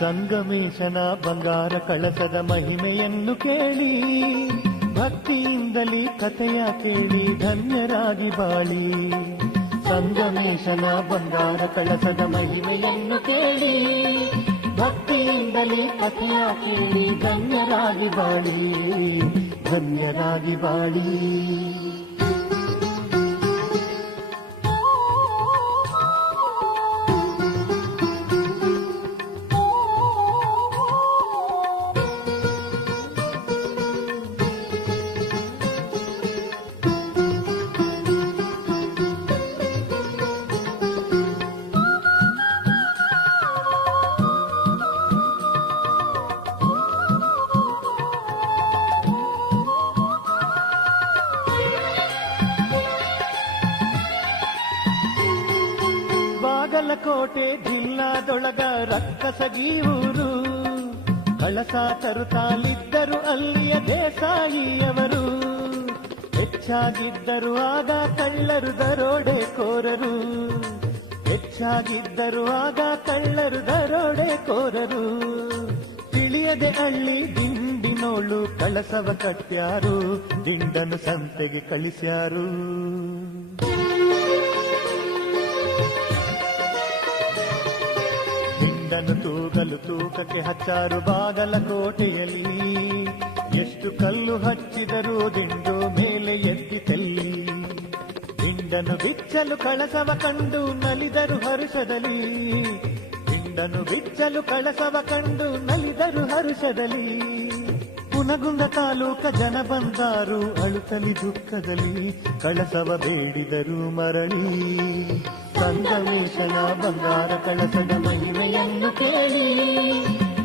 ಸಂಗಮೇಶನ ಬಂಗಾರ ಕಳಸದ ಮಹಿಮೆಯನ್ನು ಕೇಳಿ, ಭಕ್ತಿಯಿಂದಲೇ ಕಥೆಯ ಕೇಳಿ ಧನ್ಯರಾಗಿ ಬಾಳಿ. ಸಂಗಮೇಶನ ಬಂಗಾರ ಕಳಸದ ಮಹಿಮೆಯನ್ನು ಕೇಳಿ, ಭಕ್ತಿಯಿಂದಲೇ ಕಥೆಯ ಕೇಳಿ ಧನ್ಯರಾಗಿ ಬಾಳಿ, ಧನ್ಯರಾಗಿ ಬಾಳಿ. ಬಾಗಲಕೋಟೆ ಜಿಲ್ಲಾದೊಳಗ ರಕ್ಕಸ ಜೀವರು, ಕಳಸ ತರುತ್ತಾಲಿದ್ದರು ಅಲ್ಲಿಯ ದೇಸಾಯಿಯವರು. ಹೆಚ್ಚಾಗಿದ್ದರು ಆಗ ಕಳ್ಳರು ದರೋಡೆಕೋರರು, ಹೆಚ್ಚಾಗಿದ್ದರು ಆಗ ಕಳ್ಳರು ದರೋಡೆಕೋರರು. ತಿಳಿಯದೆ ಹಳ್ಳಿ ದಿಂಡಿನೋಳು ಕಳಸವ ಕಟ್ಟ್ಯಾರು, ದಿಂಡನು ಸಂತೆಗೆ ಕಳಿಸ್ಯಾರು. ದಿಂಡನ್ನು ತೂಗಲು ತೂಕಕ್ಕೆ ಹಚ್ಚಾರು ಬಾಗಲಕೋಟೆಯಲ್ಲಿ, ಎಷ್ಟು ಕಲ್ಲು ಹಚ್ಚಿದರೂ ದಿಂಡು ಮೇಲೆ ಎದ್ದಿ ತೆಲ್ಲಿ. ದಿಂಡನ್ನು ಬಿಚ್ಚಲು ಕಳಸವ ಕಂಡು ನಲಿದರು ಹರುಷದಲ್ಲಿ, ದಿಂಡನ್ನು ಬಿಚ್ಚಲು ಕಳಸವ ಕಂಡು ನಲಿದರು ಹರುಷದಲ್ಲಿ. ಹುನಗುಂದ ತಾಲೂಕ ಜನ ಬಂದಾರು ಅಳುತ್ತಲಿ ದುಃಖದಲ್ಲಿ, ಕಳಸವ ಬೇಡಿದರು ಮರಳಿ. ಸಂಗಮೇಶನ ಬಂಗಾರ ಕಳಸದ ಮಹಿಮೆಯನ್ನು ಕೇಳಿ,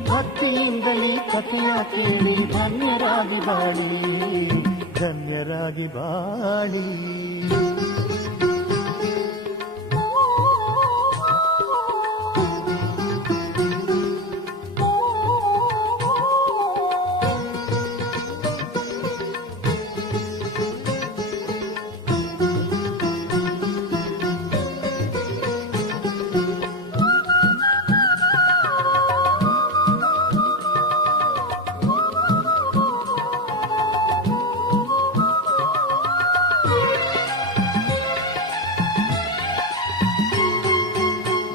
ಭಕ್ತಿಯಿಂದಲೇ ಕಥೆಯ ಕೇಳಿ ಧನ್ಯರಾಗಿ ಬಾಳಿ, ಧನ್ಯರಾಗಿ ಬಾಳಿ.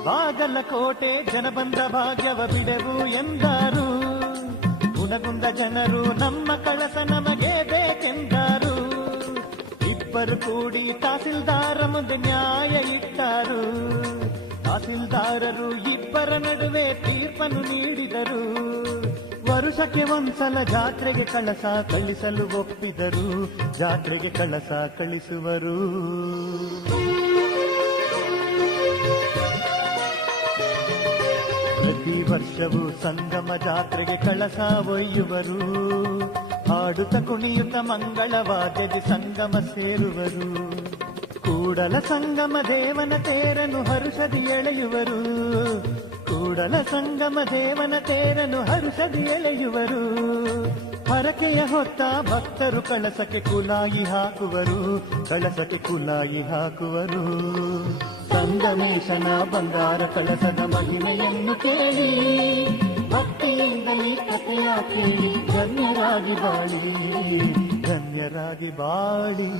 ಬಾಗಲಕೋಟೆ ಜನ ಬಂದ ಭಾಗ್ಯವ ಬಿಡೆವು ಎಂದಾರು, ಹುನಗುಂದ ಜನರು ನಮ್ಮ ಕಳಸ ನಮಗೆ ಬೇಕೆಂದಾರು. ಇಬ್ಬರು ಕೂಡಿ ತಹಸೀಲ್ದಾರ ಮುಂದೆ ನ್ಯಾಯ ಇಟ್ಟಾರು, ತಹಸೀಲ್ದಾರರು ಇಬ್ಬರ ನಡುವೆ ತೀರ್ಪನ್ನು ನೀಡಿದರು. ವರುಷಕ್ಕೆ ಒಂದ್ಸಲ ಜಾತ್ರೆಗೆ ಕಳಸ ಕಳಿಸಲು ಒಪ್ಪಿದರು, ಜಾತ್ರೆಗೆ ಕಳಸ ಕಳಿಸುವರು. ಪ್ರತಿ ವರ್ಷವೂ ಸಂಗಮ ಜಾತ್ರೆಗೆ ಕಳಸ ಒಯ್ಯುವರು, ಹಾಡುತ್ತ ಕುಣಿಯುತ್ತ ಮಂಗಳವಾದ್ಯದಿ ಸಂಗಮ ಸೇರುವರು. ಕೂಡಲ ಸಂಗಮ ದೇವನ ತೇರನು ಹರುಷದಿ ಎಳೆಯುವರು, ಕೂಡಲ ಸಂಗಮ ದೇವನ ತೇರನು ಹರುಷದಿ ಎಳೆಯುವರು. ಹರಕೆಯ ಹೊತ್ತ ಭಕ್ತರು ಕಳಸಕ್ಕೆ ಕುಲಾಯಿ ಹಾಕುವರು, ಕಳಸಕ್ಕೆ ಕುಲಾಯಿ ಹಾಕುವರು. ಸಂಗಮೇಶನ ಬಂಗಾರ ಕಳಸದ ಮಹಿಮೆಯನ್ನು ಕೇಳಿ, ಭಕ್ತಿಯಿಂದಲೇ ಕಥೆಯ ಕೇಳಿ ಧನ್ಯರಾಗಿ ಬಾಳಿ, ಧನ್ಯರಾಗಿ ಬಾಳಿ.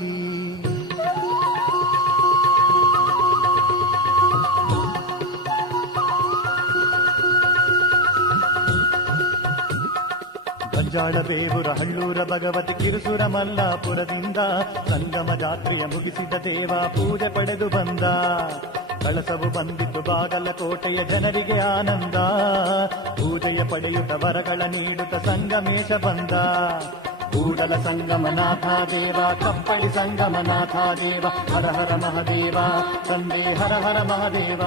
ಬಂಜಾಳ ಬೇವೂರ ಹಳ್ಳೂರ ಭಗವತಿ ಕಿರುಸುರ ಮಲ್ಲಾಪುರದಿಂದ ಸಂಗಮ ಜಾತ್ರೆಯ ಮುಗಿಸಿದ ದೇವ ಪೂಜೆ ಪಡೆದು ಬಂದ. ಕಳಸವು ಬಂದಿದ್ದು ಬಾಗಲಕೋಟೆಯ ಜನರಿಗೆ ಆನಂದ, ಪೂಜೆಯ ಪಡೆಯುತ್ತ ವರಗಳ ನೀಡುತ್ತ ಸಂಗಮೇಶ ಬಂದ. ಕೂಡಲ ಸಂಗಮನಾಥ ದೇವ, ಕಪ್ಪಳಿ ಸಂಗಮನಾಥ ದೇವ, ಹರ ಹರ ಮಹದೇವ, ತಂದೆ ಹರ ಹರ ಮಹದೇವ.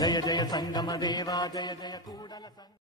ಜಯ ಜಯ ಸಂಗಮ ದೇವ, ಜಯ ಜಯ ಕೂಡಲ